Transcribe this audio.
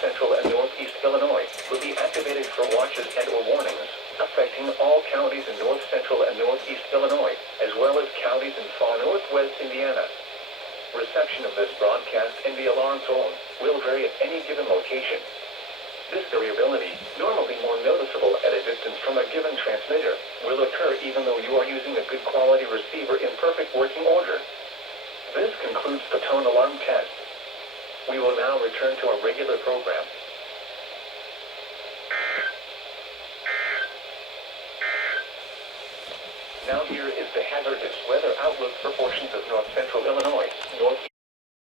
central and northeast Illinois will be activated for watches and/or warnings, affecting all counties in north central and northeast Illinois, as well as counties in far northwest Indiana. Reception of this broadcast in the alarm zone will vary at any given location. This variability, normally more noticeable at a distance from a given transmitter, will occur even though you are using a good quality receiver in perfect working order. This concludes the tone alarm test. We will now return to our regular program. Now here is the hazardous weather outlook for portions of north central Illinois, northeast